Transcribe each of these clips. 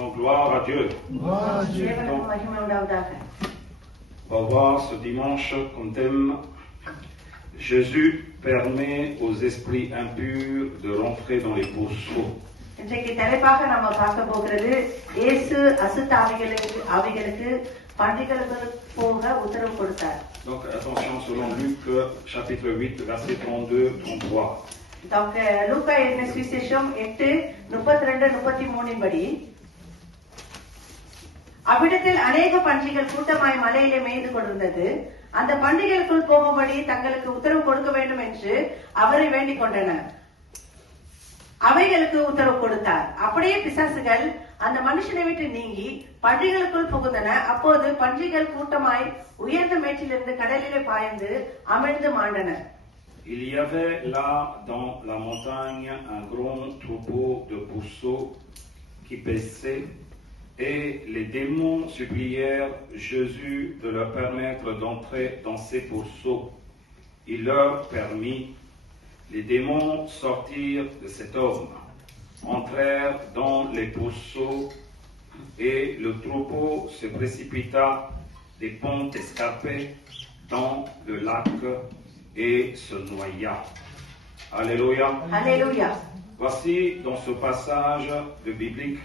Donc gloire à Dieu. Gloire à Dieu. தேவனுக்கு மகிமை உண்டாவதாக. On va voir ce dimanche comme thème Jésus permet aux esprits impurs de rentrer dans les pourceaux. இன்றைக்கு தலைப்பாக நம்ம பார்க்க போகிறது இயேசு அசுத்த ஆவிகளுக்கு பன்றிகளுக்கு போக உத்தரவு கொடுத்தார். Donc attention selon Luc chapitre 8 verset 32-33. Donc லூக்கா எழுதின சுவிசேஷம் 8:32-33 படி அவ்விடத்தில் அநேக பன்றிகள் கூட்டமாய் மலையிலே மேய்ந்து கொண்டிருந்தது. அந்த பன்றிகளுக்குள் போகும்படி தங்களுக்கு உத்தரவு கொடுக்க வேண்டும் என்று அவரை வேண்டிக் கொண்டனர். அவைகளுக்கு உத்தரவு கொடுத்தார். அப்படியே பிசாசுகள் அந்த மனுஷனை விட்டு நீங்கி பன்றிகளுக்குள் புகுந்தன. அப்போது பன்றிகள் கூட்டமாய் உயர்ந்த மேட்டிலிருந்து கடலிலே பாய்ந்து அமிழ்ந்து மாண்டன. Il y avait là dans la montagne un grand troupeau de pourceaux qui paissaient, et les démons supplièrent Jésus de leur permettre d'entrer dans ces pourceaux. Il leur permit. Les démons sortirent de cet homme, entrèrent dans les pourceaux, et le troupeau se précipita des pentes escarpées dans le lac et se noya. Alléluia. Alléluia. Voici dans ce passage de biblique,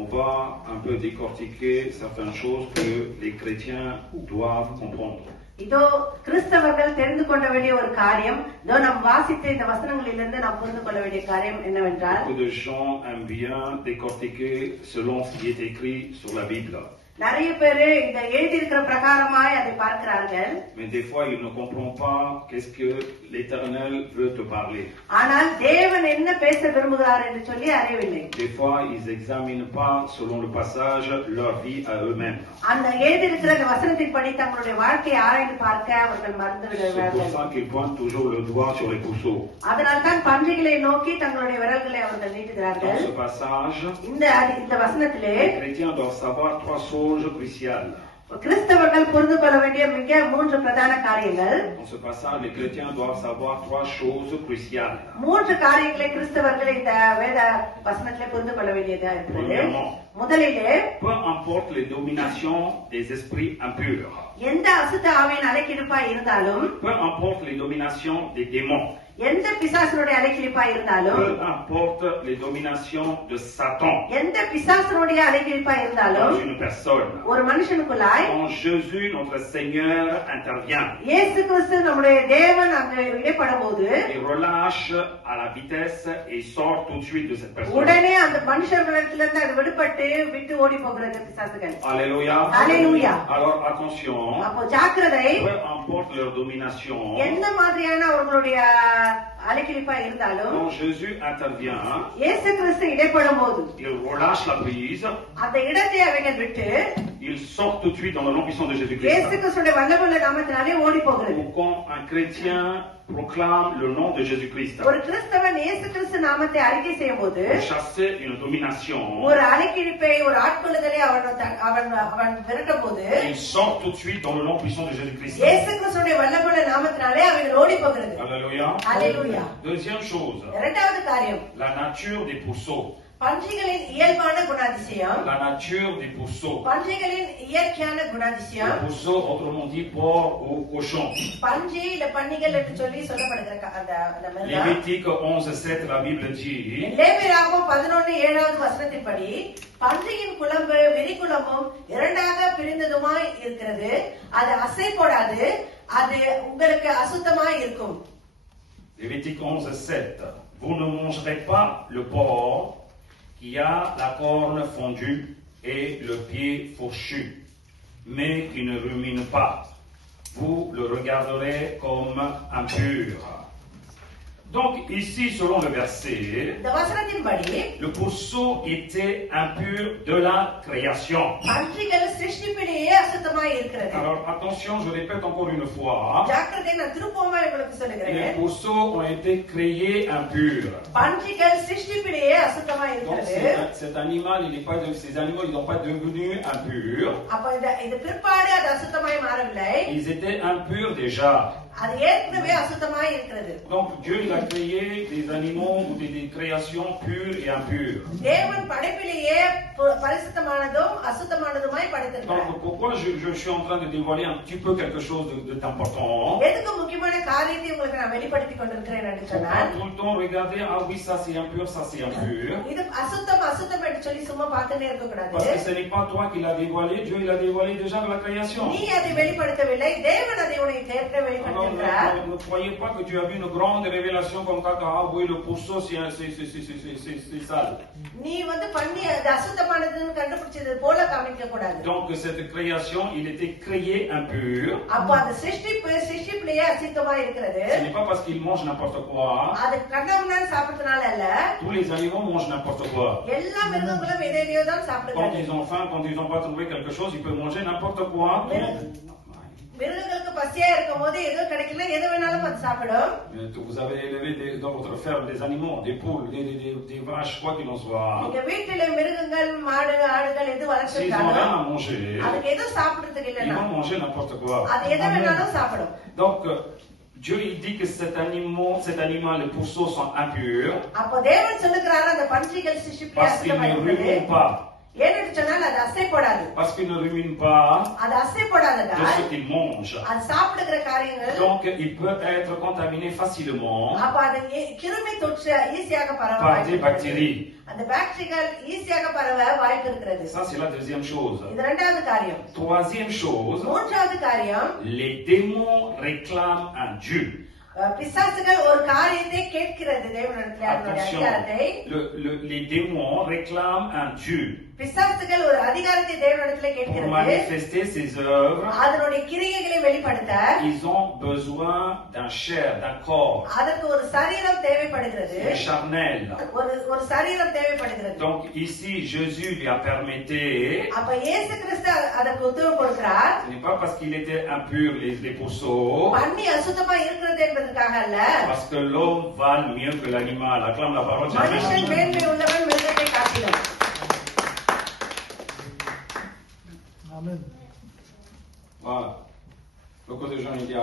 on va un peu décortiquer certaines choses que les chrétiens doivent comprendre. இதோ கிறிஸ்தவர்கள் தெரிந்து கொள்ள வேண்டிய ஒரு காரியம், இதோ நாம் வாசித்த இந்த வசனங்களிலிருந்து நாம் புரிந்து கொள்ள வேண்டிய காரியம் என்னவென்றால், Beaucoup de gens aiment bien décortiquer selon ce qui est écrit sur la Bible. நிறைய பேரு இந்த எழுதியிருக்கிற பிரகாரமாய் அதை பார்க்கிறார்கள். Mais des fois, ils ne comprennent pas qu'est-ce que l'Éternel veut te parler. ஆனால் தேவன் என்ன பேச விரும்புகிறார் என்று சொல்லி அறியவில்லை. Des fois, ils n'examinent pas selon le passage leur vie à eux-mêmes. அந்த எழுதியிருக்கிற அந்த வசனத்தின்படி தங்களுடைய வாழ்க்கையை ஆராய்ந்து பார்க்க அவர்கள் மறந்து C'est pour விடுவார்கள். ça qu'ils pointent toujours le doigt sur les pourceaux. அதனால் தான் பன்றிகளை நோக்கி தங்களுடைய விரல்களை அவர்கள் நீட்டுகிறார்கள். Dans ce passage, இந்த வசனத்திலே les chrétiens doivent savoir trois choses cruciales. கிறிஸ்தவர்கள் புரிந்து கொள்ள வேண்டிய மிக 3 பிரதான காரியங்கள். Dans ce passage, les chrétiens doivent savoir trois choses cruciales. 3 காரியங்களை கிறிஸ்தவர்கள் இந்த வேத வசனத்திலே புரிந்து கொள்ள வேண்டியதா இருக்கிறது. முதலிலே, Peu importe les dominations des esprits impurs. எந்த அசுத்த ஆவியின் அலைக்கிழிப்பாய் இருந்தாலும், Peu importe les dominations des démons. எந்த பிசாசனுடைய அலைக்கிழிப்பாய் இருந்தாலும், Peu importe les dominations de Satan எந்த பிசாசனுடைய அலைக்கிழிப்பாய் இருந்தாலும், dans une personne. ஒரு மனுஷனுக்குள்ளாய் Quand Jésus, notre Seigneur, intervient, இயேசு கிறிஸ்து நம்முடைய தேவன் அங்கு இடைப்படும்போது il relâche à la vitesse et sort tout de suite de cette personne. உடனே அந்த மனுஷர்களிடத்திலிருந்து அது விடுபட்டு விட்டு ஓடி போகிறது பிசாசுகள். Alléluia. Alléluia. Alors attention, அப்போ ஜாக்கிரதை. peu importe leur domination, என்ன மாதிரியான அவர்களுடைய அலைக்கிழிப்பாய் இருந்தாலும், quand Jésus intervient, இயேசு கிறிஸ்து இடைப்படும் போது il relâche la prise, அந்த இடத்தை அவைகள் விட்டு il sort tout de suite dans le nom puissant de இயேசு Jésus-Christ. கிறிஸ்துடைய வல்லமையுள்ள நாமத்தினாலே ஓடி போகிறது. Ou quand un chrétien proclame le nom de Jésus-Christ, ஒரு கிறிஸ்தவன் இயேசு கிறிஸ்து நாமத்தை அறிக்கை செய்யும் போது pour chasser une domination, ஒரு அலைக்கிழிப்பை, ஒரு ஆட்கொள்ளுதலை அவன் விரட்டும் போது il sort tout de suite dans le nom puissant de Jésus-Christ. இயேசு கிறிஸ்துடைய வல்லமையுள்ள நாமத்தினாலே அவைகள் ஓடி போகிறது. Alléluia. அல்லேலூயா. Deuxième chose, இரண்டாவது காரியம், la nature des pourceaux. பன்றிகளின் இயல்பான குணாதிசயம். La nature des pourceaux. பன்றிகளின் இயற்கையான குணாதிசயம். Les pourceaux, autrement dit, porc ou cochon. பன்றி இல்ல பன்னிகள் என்று சொல்லி சொல்லப்படுகிற அந்த மிருகம். Lévitique 11:7, la Bible dit, லேவியராகமம் 11:7 வசனத்தின்படி பன்றியின் குழம்பு விரிகுழம்பும் இரண்டாக பிரிந்ததுமாய் இருக்கிறது, அது அசை போடாது, அது உங்களுக்கு அசுத்தமாய் இருக்கும். Lévitique 11:7, vous ne mangerez pas le porc qui a la corne fondue et le pied fourchu, mais qui ne rumine pas. Vous le regarderez comme impur. Donc ici, selon le verset, இந்த வசனத்தின்படி le pourceau était impur de la création. பன்றிகள் சிருஷ்டிப்பிலேயே அசுத்தமாய் இருக்கிறது. Alors attention, je répète encore une fois, ஜாக்கிரதை, நான் திருப்பமா உங்களுக்கு les சொல்லுகிறேன். pourceaux ont été créés impurs. பன்றிகள் சிருஷ்டிப்பிலேயே அசுத்தமாய் Donc இருக்கிறது. cet animal, ces animaux, ils n'ont pas devenu impurs. அப்ப இது பிற்பாடு அது அசுத்தமாய் மாறவில்லை. Ils étaient impurs déjà. அது ஏற்கனவே அசுத்தமாய் இருக்கிறது. Donc Dieu il a créé des animaux ou des créations pures et impures. தேவன் படைப்பிலேயே பரிசுத்தமானதும் அசுத்தமானதுமாய் படைத்திருக்கிறார். Donc pourquoi je suis en train de dévoiler un petit peu quelque chose d'important? எதுக்கு முக்கியமான காரியத்தை உங்களுக்கு நான் வெளிப்படுத்திக் கொண்டிருக்கிறேன் என்று சொன்னால், tout le temps regarder ah oui ça c'est impur, ça c'est impur. இது அசுத்தம் அசுத்தம் என்று சொல்லி சும்மா பார்த்துட்டே இருக்க கூடாது. Parce que ce n'est pas toi qui l'a dévoilé, Dieu il a dévoilé déjà dans la création. நீ அதை வெளிப்படுத்தவில்லை, தேவன் அதை உனக்கு ஏற்கனவே வெளிப்படுத்தினார். Ne croyez pas que tu as vu une grande révélation comme ça, ah oui le pourceau c'est sale. நீ வந்து பண்ணி அது அசுத்தமானதுன்னு கண்டுபிடிச்சது போல காமிக்க கூடாது. Donc cette création, il était créé impur. அப்ப அந்த சிருஷ்டிப்பிலேயே அசுத்தமா இருக்கிறது. Ce n'est pas parce qu'ils mangent n'importe quoi. அது கண்டவனால சாப்பிட்டனால அல்ல. Tous les animaux mangent n'importe quoi. எல்லா மிருகங்களும் எதையோ தான் சாப்பிடுறாங்க. Quand ils ont faim, quand ils n'ont pas trouvé quelque chose, ils peuvent manger n'importe quoi. மிருகங்களுக்கு பசியா இருக்கும்போது எது கிடைக்கல எது வேணாலும் அது சாப்பிடும். Vous avez élevé dans votre ferme des animaux, des poules, des vaches, quoi qu'il en soit. நீங்க வீட்டிலே மிருகங்கள், மாடு, ஆடுகள் எது வளர்த்திருக்காங்க. S'ils ont rien à manger, அதுக்கு எதுவும் சாப்பிடுறதுக்கு இல்லைன்னா ils vont manger n'importe quoi. அது எது வேணாலும் சாப்பிடும். Donc Dieu il dit que cet animal, les pourceaux sont impurs. அப்ப தேவன் சொல்லுகிறார் அந்த பன்றிகள் சிருஷ்டிப்பிலே Parce qu'ils ne ruminent pas. ஏன்னு சொன்னால் அது அசைப்படாது. Parce qu'ils ne ruminent pas அது அசைப்படாததா de ce qu'ils mangent. அது சாப்பிடுகிற காரியங்கள். Donc il peut être contaminé facilement அப்ப அது கிருமி தொற்று ஈஸியாக பரவ par des bactéries. அந்த பாக்டீரியாக்கள் ஈஸியாக பரவ வாய்ப்பு இருக்கிறது. Ça c'est la deuxième chose. இது இரண்டாவது காரியம். Troisième chose, மூன்றாவது காரியம், les démons réclament un Dieu. பிசாசுகள் ஒரு காரியத்தை கேட்கிறது தேவனிடத்தில் அவருடைய அதிகாரத்தை. Les démons réclament un Dieu. பிசாசுகள் ஒரு அதிகாரத்தை தேவனிடத்தில் Pour கேட்கிறது. manifester ses œuvres, அதனுடைய கிரியைகளை வெளிப்படுத்த ils ont besoin d'un chair, d'un corps, அதற்கு ஒரு சரீரம் தேவைப்படுகிறது. charnel. ஒரு சரீரம் தேவைப்படுகிறது. Donc ici Jésus lui a permis. அப்ப இயேசு கிறிஸ்து அதற்கு உத்தரவு கொடுக்கிறார். Ce n'est pas parce qu'il était impur les pourceaux. பண்ணி அசுத்தமா இருக்கிறது என்பதற்காக அல்ல. Parce que l'homme vale mieux que l'animal. Acclame la parole de Dieu. மனுஷன் மேன்மை உள்ளவன் மிருகத்தை காட்டிலும். Amen. Voilà. Beaucoup de gens ils disent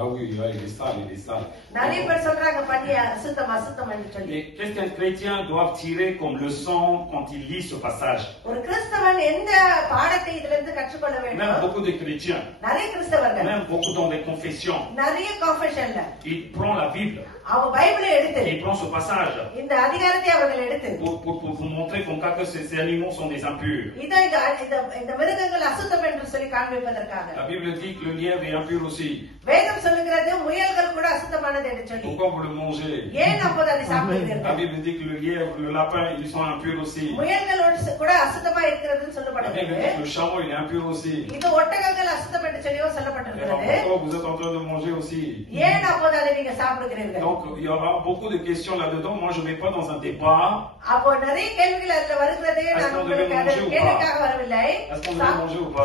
ah oui, il est sale, il est sale. நிறைய பேர் சொல்றாங்க பண்ணி அசுத்தம் அசுத்தம் என்று சொல்லி. Mais qu'est-ce qu'un chrétien doit tirer comme leçon quand il lit ce passage? ஒரு கிறிஸ்தவன் எந்த பாடத்தை இதிலிருந்து கற்றுக்கொள்ள Même வேண்டும்? beaucoup de chrétiens, நிறைய கிறிஸ்தவர்கள், même beaucoup dans les confessions, நிறைய கன்ஃபெஷன்ல il prend la Bible, அவங்க பைபிளை எடுத்து il prend ce passage இந்த அதிகாரத்தை அவர்கள் எடுத்து pour vous montrer comme ça que ces animaux sont des impurs. இந்த மிருகங்கள் அசுத்தம் என்று சொல்லி காண்பிப்பதற்காக. La Bible dit que le lièvre est impur aussi. வேதம் சொல்லுகிறது முயல்கள் கூட அசுத்தமானது என்று சொல்லி. Pourquoi vous le mangez? ஏன் அப்போது அதை La சாப்பிடுகிறீர்கள்? Bible dit que le lièvre, le lapin, ils sont impurs aussi. முயல்களோடு கூட அசுத்தமா இருக்கிறதுன்னு La Bible சொல்லப்படுகிறது. dit que le chameau, il est impur aussi. இது ஒட்டகங்கள் அசுத்தம் என்று சொல்லியோ Et சொல்லப்பட்டிருக்கிறது. pourquoi vous êtes en train de manger aussi? ஏன் அப்போது அதை நீங்க சாப்பிடுகிறீர்கள்? Donc il y aura beaucoup de questions là-dedans. Moi, je ne vais pas dans un débat. அப்போ நிறைய கேள்விகள் அதுல வருகிறது. நான் உங்களுக்கு அது கேள்விக்காக வரவில்லை.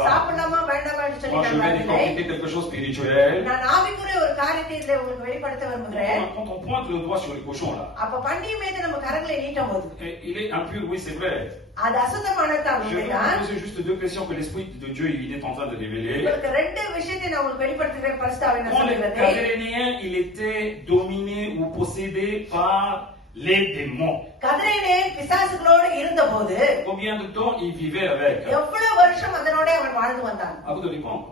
சாப்பிடலாமா வேண்டாமா என்று சொல்லி Moi, je நான் vais வரவில்லை. décortiquer quelque chose spirituel. நான் ஆவிக்குரிய ஒரு காரியத்தை இதில் உங்களுக்கு வெளிப்படுத்த விரும்புகிறேன். Quand on pointe le doigt sur les cochons là, அப்ப பண்டிகை மீது நம்ம கரங்களை நீட்டும் போது il est impur, oui, c'est vrai. அது அசுத்தமானதான் Je vais உண்மைதான். vous poser juste deux questions que l'Esprit de Dieu il est en train de révéler. உங்களுக்கு ரெண்டு விஷயத்தை நான் உங்களுக்கு வெளிப்படுத்துகிறேன். பரிசுத்தாவின் Quand les சொல்லுகிறது, Gadrénéens, il était dominé ou possédé par les démons. கதிரேனே பிசாசுகளோடு இருந்தபோது Combien de temps il vivait avec? எவ்வளவு வருஷம் அதனோட அவன் வாழ்ந்து வந்தான்? À vous de répondre.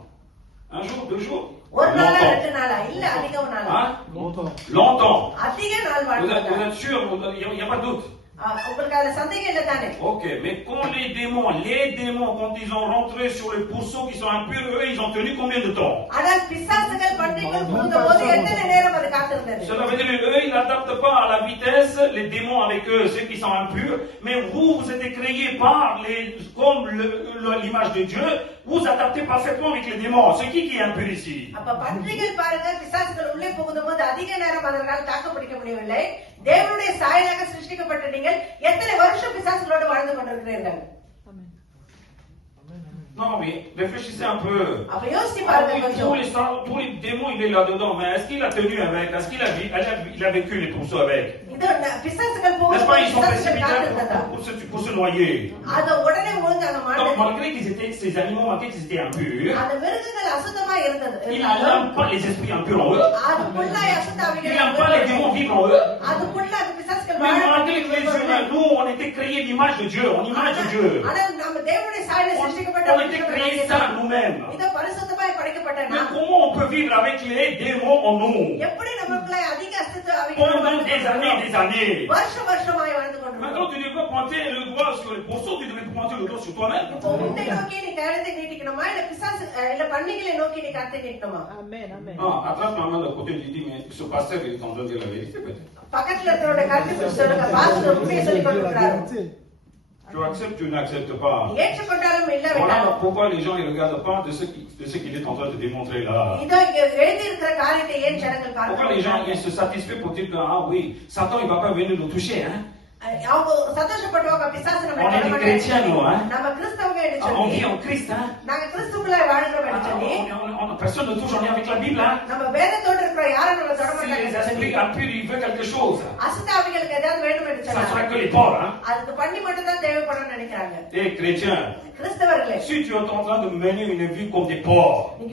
Un jour, 2 jours? ஒரு நாளா Longtemps. 2 நாளா இல்ல அதிகம் நாளா? Hein? Longtemps. Longtemps. அதிக நாள் Vous வாழ்ந்து êtes வந்தான். sûr? Il n'y a pas de doute. உங்களுக்கு அதுல சந்தேகம் இல்ல தானே? Ok, mais quand les démons, quand ils ont rentré sur les pourceaux qui sont impurs, eux, ils ont tenu combien de temps? ஆனால் பிசாசுகள் பண்டிகைகள் புகுந்தபோது எத்தனை நேரம் அது காத்திருந்தது? Cela veut dire eux, ils n'adaptent pas à la vitesse les démons avec eux, ceux qui sont impurs, mais vous êtes créés par comme l'image de Dieu, vous adaptez parfaitement avec les démons. C'est qui est impur ici? அப்ப பண்டிகைகள் பாருங்க, பிசாசுகள் உள்ளே புகுந்தபோது அதிக நேரம் அதனால் தாக்கு பிடிக்க முடியவில்லை. தேவனுடைய சாயலாக சிருஷ்டிக்கப்பட்ட நீங்கள் எத்தனை வருஷம் பிசாசுகளோடு வாழ்ந்து கொண்டிருக்கிறீர்கள்? Non, mais réfléchissez un peu. அப்ப யோசிச்சு Ah பாருங்க oui, கொஞ்சம். tous les démons, il est là-dedans, mais est-ce qu'il a tenu avec? Est-ce qu'il a vécu les trousseaux avec? இது பிசாசுகள் N'est-ce pas, ils sont பிசாசுகள் précipités காத்திருந்ததா? pour se noyer. அத உடனே முழுங்காங்க Donc, மாட்டாங்க. malgré qu'ils étaient, ces animaux, malgré qu'ils étaient impurs, அந்த மிருகங்கள் அசுத்தமா இருந்தது. ils n'aiment pas les esprits impurs en eux. அதுக்குள்ள Ils அசுத்தாவிகள் n'aiment pas les démons vivre en eux. அதுக்குள்ள அந்த பிசாசுகள் Mais வாழ malgré que les humains, nous, on était créés l'image de Dieu, en image de Dieu. ஆனா நம்ம தேவனுடைய சாயலில் சிருஷ்டிக்கப்பட்ட On était créés ça nous-mêmes. இது பரிசுத்தமாய் படைக்கப்பட்ட Mais நாம் comment on peut vivre avec les démons en nous? எப்படி நமக்குள்ள அதிக Pendant des années et des années. வருஷமாய் வாழ்ந்து கொண்டிருக்கிறோம். Maintenant, tu devrais pointer le doigt sur les pourceaux, tu devrais pointer le doigt sur toi-même. இப்போ உன்னை நோக்கி நீ கழுத்தை நீட்டிக்கணுமா இல்ல பிசாசு இல்ல பன்னிகளை நோக்கி நீ கழுத்தை நீட்டணுமா? Amen, amen. Non, attrape ma main d'un côté, je dis, mais ce pasteur, il est en train de dire la vérité, peut-être. பக்கத்துல இருக்கிறவரோட கழுத்தை பிடிச்சு சொல்லுங்க, பாஸ்டர் உண்மையை சொல்லிக் கொண்டிருக்கிறாரு. Tu acceptes, tu n'acceptes pas. ஏற்றுக்கொண்டாலும் Voilà இல்லாவிட்டாலும் pourquoi les gens ne regardent pas de ce qu'il est en train de démontrer là. இதோ இங்க எழுதி இருக்கிற காரியத்தை ஏன் ஜனங்கள் Pourquoi les gens பார்க்கிறாங்க? ils se satisfait pour dire que, ah oui, Satan il va pas venir nous toucher, hein? அவங்க சந்தோஷப்படுவாங்க, பிசாசு நம்ம On est des chrétiens, nous, hein? நம்ம கிறிஸ்தவங்க என்று Ah, on சொல்லி vit en Christ, hein? நாங்க கிறிஸ்துக்குள்ள வாழ்கிறோம் என்று சொல்லி Personne ne touche, on est avec la Bible, hein? நம்ம வேதத்தோடு இருக்கிற யாரும் நம்ம தொட Si les மாட்டாங்க. esprits impurs ils veulent quelque chose, அசுத்தாவிகளுக்கு ஏதாவது வேண்டும் என்று ça சொன்னாங்க. sera que les porcs, hein? அதுக்கு பண்ணி மட்டும் தான் தேவைப்படும் நினைக்கிறாங்க. Et chrétiens, கிறிஸ்தவர்களே, si tu es en train de mener une vie comme des porcs,